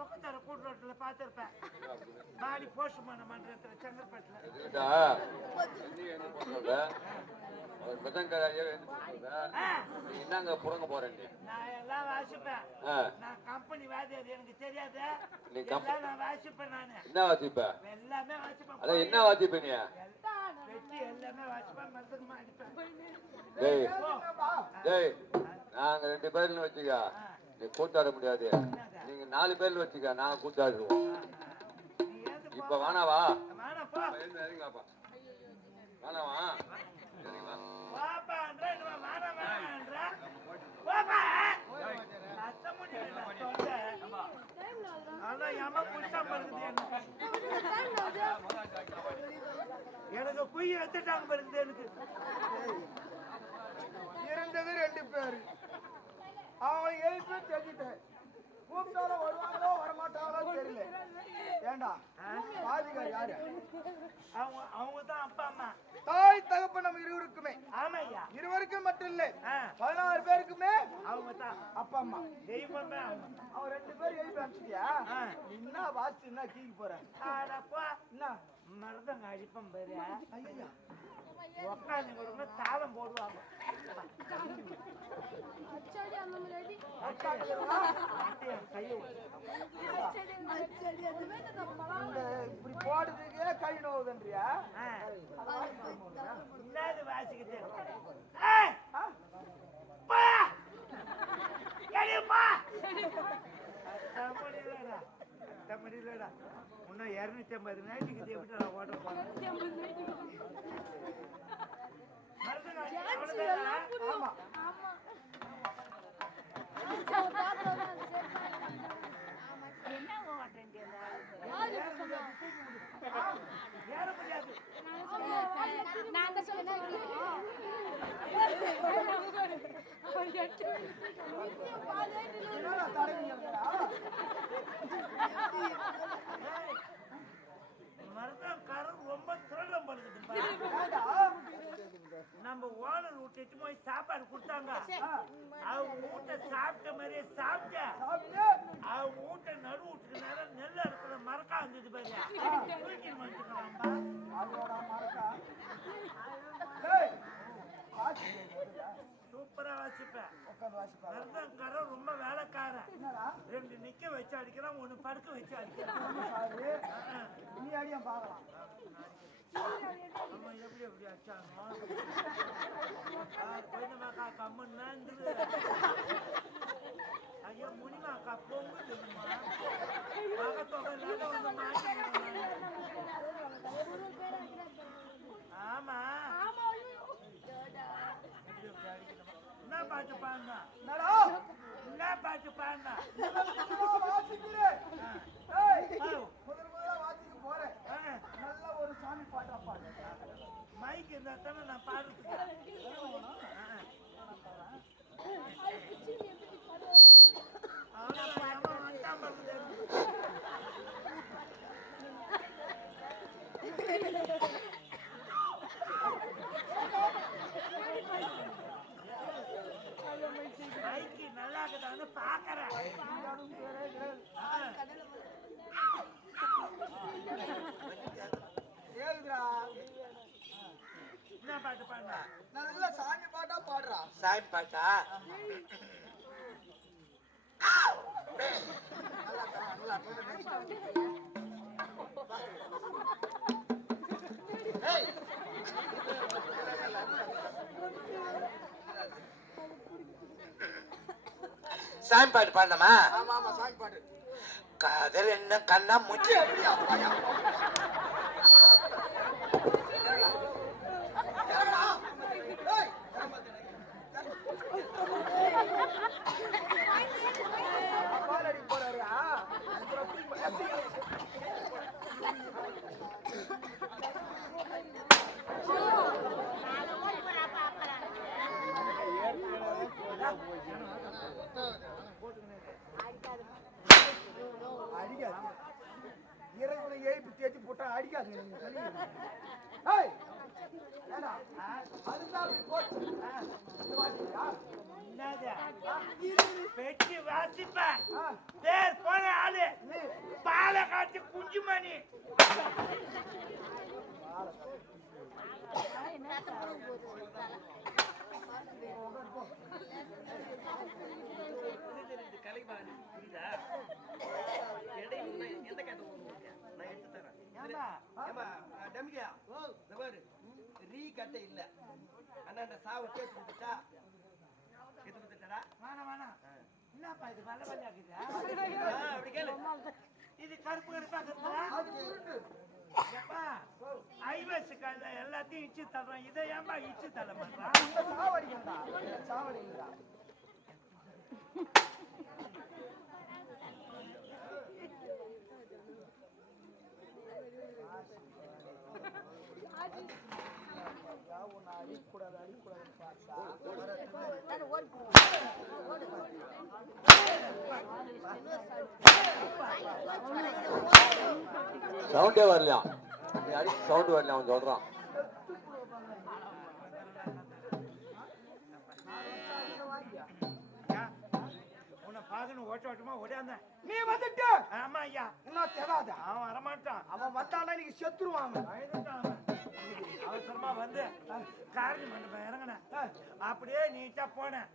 பக்கத்தார கூட்டுரோட்டில் பார்த்துருப்பேன் மாடி போஸ்ட்மான மன்றத்தில் செங்கல்பட்டில் என்னங்க புறங்க போறேன் நான் எல்லாம் வாசிப்பேன். நான் கம்பெனி வாதியார் எனக்கு தெரியாது. நான் வாசிப்பேன் நான். என்ன வாசிப்ப? எல்லாமே வாசிப்பேன். அதான் என்ன வாசிப்ப நீ? எல்லாமே வாசிப்பேன் மருத்துவமா அடிப்பேன். நாங்க ரெண்டு பேர்னு வச்சுக்க. நீ கூத்தாட முடியாது. நீங்க நாலு பேர்னு வச்சுக்க நாங்க கூத்தாடுவோம் இப்ப வேணாவா வேணாவா எனக்கு எனக்கு குய் எடுத்துட்டாங்க படுக்குது எனக்கு. இருந்தது ரெண்டு பேரு. அவங்களை எழுப்பி பேர் தெரிஞ்சுட்டேன். கூப்பிட்டாலும் வருவாங்களோ வரமாட்டாங்களோ தெரியல. ஏண்டா? பாதிகார் யாரு? அவங்க அவங்க தான் அப்பா அம்மா. தாய் தகப்பன் நம்ம இருவருக்குமே. ஆமையா? இருவருக்கும் மட்டும் இல்ல பதினாறு பேருக்குமே அவங்க தான் அப்பா அம்மா. தெய்வமே அவன் ரெண்டு பேரும் எழுதி அனுப்பிச்சிட்டியா. என்ன வாசி என்ன கீக்கு போற? ஆடப்பா என்ன மருதங்க அடிப்பம் பேரு. ஐயா. உட்காந்து கொடுங்க தாளம் போடுவாங்க. கையை இந்த இப்படி போடுறதுக்கே கை நோவுதுன்றியா. என்னது வாசிக்கிட்டு. இன்னும் இருநூத்தி ஐம்பது நாளைக்கு எப்படி நான் ஓட போறேன். அடி, அவ்வளவுதானா? ஆமா ஏற முடியாது நான் தான் சொன்னேன் என்னடா தடவிங்கடா ரொம்ப திருடம் பண்ணுதுப்பா நம்ம ஓனர் விட்டுட்டு போய் சாப்பாடு கொடுத்தாங்க. அவங்க வீட்டை சாப்பிட்ட மாதிரியே சாப்பிட்ட. சாப்பிட்டு அவங்க வீட்டை நடு வீட்டுக்கு நேரம் நெல் இருக்கிற மரக்கா இருந்தது பாரு தூக்கி வந்துக்கிறான்பா அதோட மறக்கா டேய் சூப்பரா வாசிப்பேன். மருதங்காரன் ரொம்ப வேலைக்காரன். ரெண்டு நிக்க வச்சு அடிக்கிறான் ஒண்ணு படுக்க வச்சு அடிக்கிறான். நீ அடியும் பார்க்கலாம். அவன் எப்படி எப்படி போயிடுமாக்கா கம்முன்னா இருந்தது ஐயோ முனிமாக்கா பொங்குதுமா மகத்தொகை இல்லாத வந்து மாட்டிக்கிறேன் ஆமா எப்படி எப்படி அடிக்கணுமா பாட்டு பாருங்க. என்ன பாட்டு பாருங்க. வாசிக்கிறேன் முதல் முதல்ல வாசிக்க போறேன். நல்ல ஒரு சாமி பாட்டா பாடு. மைக் இருந்தா தானே நான் பாடுறதுக்கு அவ்வளவுதான், எவன் வந்தான் பாருங்க. இருக்குதான்னு பாக்குறேன். கேக்குதுடா. என்ன பாட்டு பாடுறா? நல்ல சாமி பாட்டா பாடுறா. சாய் பாட்டா? நல்லா நல்லா சாமி பாட்டு பாடலாமா ஆமா ஆமா சாமி பாட்டு காதல் என்ன கண்ணா முச்சி அப்படியா வாயா. இறங்குடா. ஏய், பால் அடி போறாரு ஆ. அப்புறம் எப்படி- எப்படி? அடிக்காது இறங்குன எழுப்பி தேய்ச்சி போட்டா அடிக்காது நீங்க சொல்லிடுங்க. ஏய், ஏண்டா? அதுதான் அப்படி போச்சு. இது வாசிக்கிறியா? பெட்டி வாசிப்பேன் ஆ, பேர் போன ஆளு நீ பாலை காட்டி குஞ்சுமணி ஏம்பா, ஏம்பா, அஹ் டமிக்கியா, இந்த பாரு, ரீ கட்டை இல்ல. அண்ணா சாவு கேட்டு கொடுத்துட்டா? கேட்டு கொடுத்துட்டாரா வேணாம் வேணாம். என்னப்பா இது? இருக்குதா? ஆ, அப்படி கேளு. இது கருப்பு கருப்பா இருக்குதா? அது சுருட்டு. எப்பா, ஐவசி எல்லாத்தையும் இச்சு தர்றோம் இதை ஏன்பா இச்சு தள்ள மாட்டான் இந்த சாவடிக்கண்டா. உன்னை பார்த்தா, சவுண்டே வரலையா? நீ அடிச்சு சவுண்ட் வரல அவன் சொல்றான். பார்க்கணும் ஓட்ட ஓட்டமா ஓடியாந்தேன். நீ வந்துட்ட. ஆமா ஐயா. என்ன தெராத அவன் வரமாட்டான். அவன் வந்தானா நீங்க செத்துருவாங்க. அவசரமா வந்து காரணி மண்டபம் இறங்கினேன். அப்படியே நீட்டா போனேன்.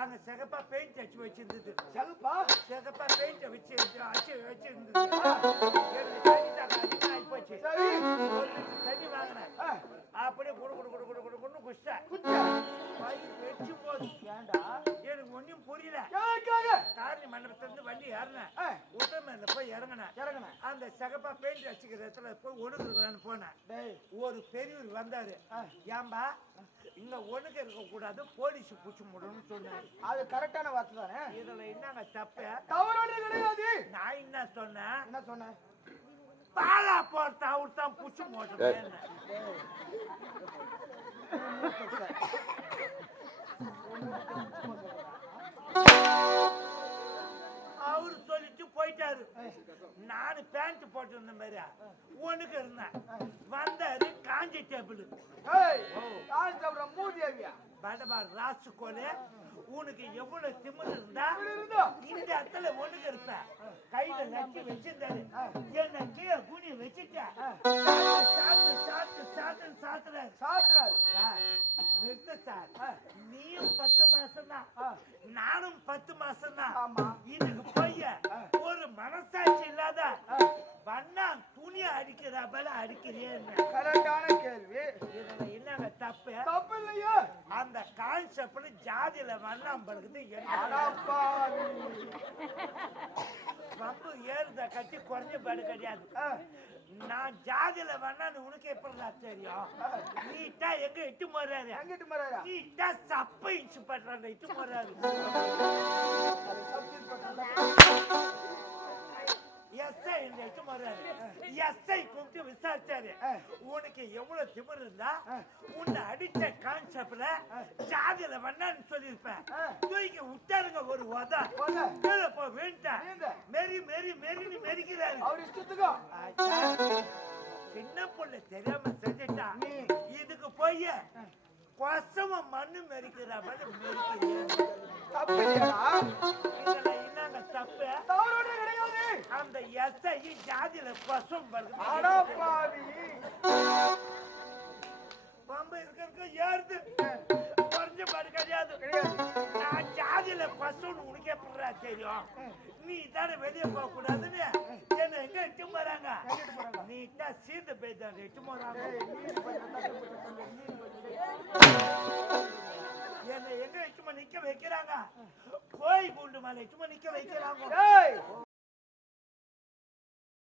அங்க சிகப்பா பெயிண்ட் அடிச்சு வச்சிருந்தது. செல்பா சிகப்பா பெயிண்ட் வச்சு அடிச்சு வச்சிருந்தது. போச்சு. ஒரு லிட்டர் தண்ணி வாங்கினேன். அப்படியே குடு குடு குடு குடு குடு குடுன்னு குடிச்சேன். ஏன்டா? எனக்கு ஒன்றும் புரியல. யாருக்காக? காரணி மண்டபத்திலிருந்து வண்டி ஏறினேன். ஆ, உத்தமேல போய் இறங்கினேன். இறங்குனேன். அந்த சிகப்பா பெயிண்ட் அடிச்சுக்கிற இடத்துல போய் ஒண்ணுக்குறான்னு போனேன். டேய். ஒரு பெரியவர் வந்தாரு. ஏம்பா இங்க ஒண்ணுக்கு இருக்க கூடாது போலீஸ் பூச்சி முடணும்னு சொன்னாரு. அது கரெக்டான வார்த்தை தானே? இதுல என்னங்க தப்பு? தவறானது கிடையாது. நான் என்ன சொன்னேன்? என்ன சொன்ன பாலா போட்டு அவர் தான் பூச்சி மூட்டேன் அவரு சொல்லிட்டு போயிட்டாரு. நானு பேண்ட் போட்டிருந்த மாதிரி ஒண்ணுக்கு இருந்தேன் வந்தாரு காஞ்சி டேபிள். படபார் ராசு கோலு. உனக்கு எவ்வளவு திமிரு இருந்தா இருந்தா? இந்த இடத்துல ஒண்ணுக்கு இருப்ப. கையில லட்சி வச்சிருந்தாரு. என்ன கீழே குனி வச்சுட்டேன். சாத்து சாத்து சாத்துன்னு சாத்துறாரு. சாத்துறாரு. நிறுத்து சார்? நீயும் பத்து மாசம் தான் நானும் பத்து மாசம் தான் ஆமா. இதுக்கு போய் ஒரு மனசாட்சி இல்லாத வண்ணா துணி அடிக்கிற போல அடிக்கிறேன்னு கரெக்டான கேள்வி. இதுல என்னங்க தப்பு? தப்பு இல்லையா அந்த கான்செப்ட்ல ஜாதியில வண்ணாம் படுக்குது. பம்பு ஏறுத கட்டி குறைஞ்ச படு கிடையாது நான் ஜாதியில வேணான்னு உனக்கு எப்படி தெரியும்? நீட்டா எங்க இட்டு போறாரு எங்கிட்டு மறாரா? நீட்டா சப்ப இன்ச்சு பண்றாங்க இட்டு பண்றதா எஸ்ஐ இட்டு போறாரு எஸ்ஐ கூப்பிட்டு விசாரிச்சாரு. உனக்கு எவ்வளவு திமிரு இருந்தா உன்னை அடிச்ச கான்செப்ட்ல ஜாதியில வேணான்னு சொல்லியிருப்பேன். தூக்கி விட்டாருங்க ஒரு உத. கீழே போ வேண்டாம் வீழ்ந்த. மெரி மெரி மெரின்னு மெரிக்கிறாரு. அவர் இஷ்டத்துக்கும் சின்ன பொண்ணு தெரியாம செஞ்சுட்டா. இதுக்கு போய் கொசவ மண்ணு மெரிக்கிற மாதிரி மெரிக்கிறீங்க தப்பு என்னங்க தப்பு? தவறான கிடையாது. அந்த எஸ்ஐ ஜாதியில அடப்பாவி. பம்பு இருக்க இருக்க ஏறுது. குறைஞ்ச பாடு கிடையாது. நான் ஜாதியில கொசம்னு உனக்கு எப்படிடா தெரியும். நீ தானே வெளியே போக கூடாதுன்னு என்ன எங்க இட்டு போறாங்க? நீ எல்லாம் சீர்ந்து போய்தான் எட்டு போறாங்க. என்னை எங்க சும்மா நிக்க வைக்கிறாங்க? கோய் கூண்டு மேல சும்மா நிக்க வைக்கிறாங்க.